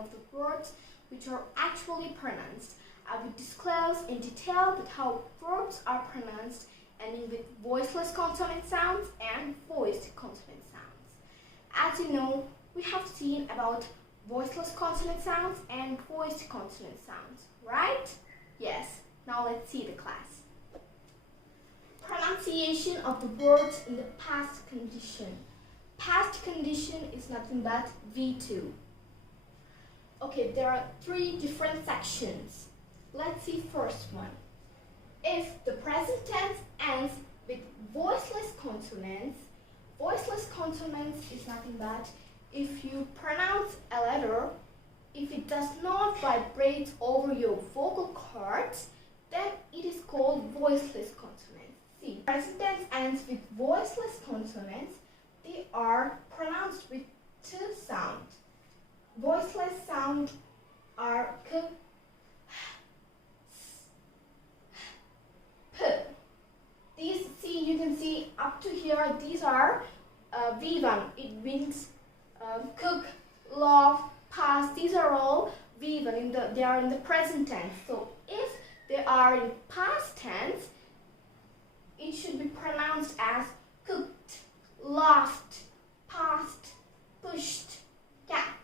of the words which are actually pronounced. I will disclose in detail with how verbs are pronounced, ending with voiceless consonant sounds and voiced consonant sounds. As you know, we have seen about voiceless consonant sounds and voiced consonant sounds, right? Yes. Now let's see the class. Pronunciation of the words in the past condition. Past condition is nothing but V2. Okay, there are 3 different sections. Let's see first one. If the present tense ends with voiceless consonants is nothing but if you pronounce a letter, if it does not vibrate over your vocal cords, then it is called voiceless consonants. See, present tense ends with voiceless consonants. They are pronounced with 2 sounds. Voiceless sound are k, p. These, see, you can see up to here, these are V1. It means cook, love, pass. These are all V1. They are in the present tense. So if they are in past tense, it should be pronounced as cooked, laughed, passed, pushed, cat.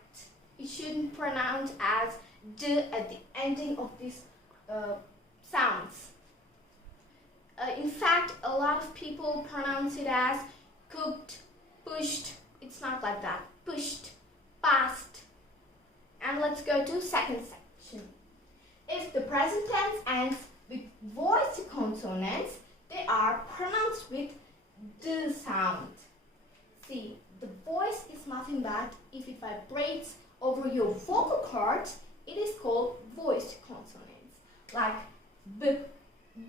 It shouldn't pronounce as d at the ending of these sounds. In fact, a lot of people pronounce it as cooked, pushed. It's not like that. Pushed, passed. And let's go to second section. If the present tense ends with voiced consonants, they are pronounced with d sound. See, the voice is nothing but if it vibrates over your vocal cords, it is called voiced consonants. Like b,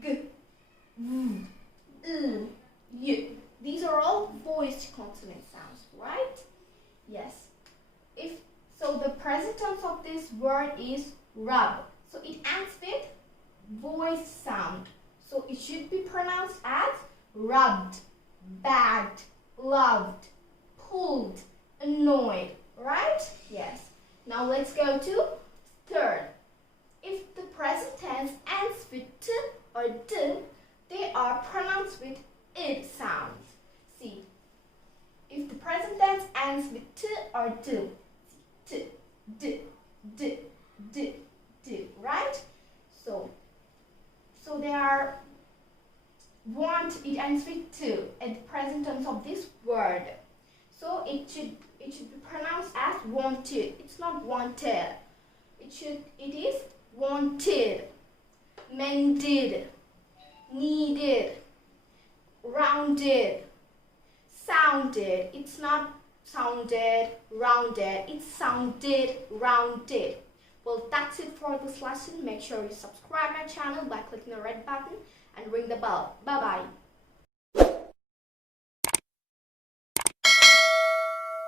g, v, y. These are all voiced consonant sounds, right? Yes. So the present tense of this word is rub. So it ends with voice sound. So it should be pronounced as rubbed, bagged, loved, pulled, annoyed, right? Yes. Now let's go to third. If the present tense ends with t or d, they are pronounced with id sound. See, if the present tense ends with t or d, t, d, d, d, d, right? So they are want, it ends with two at the present tense of this word. So it should be pronounced as wanted. It's not wanted. It is wanted, mended, needed, rounded, sounded. It's not sounded, rounded. It's sounded, rounded. Well, that's it for this lesson. Make sure you subscribe my channel by clicking the red button and ring the bell. Bye-bye.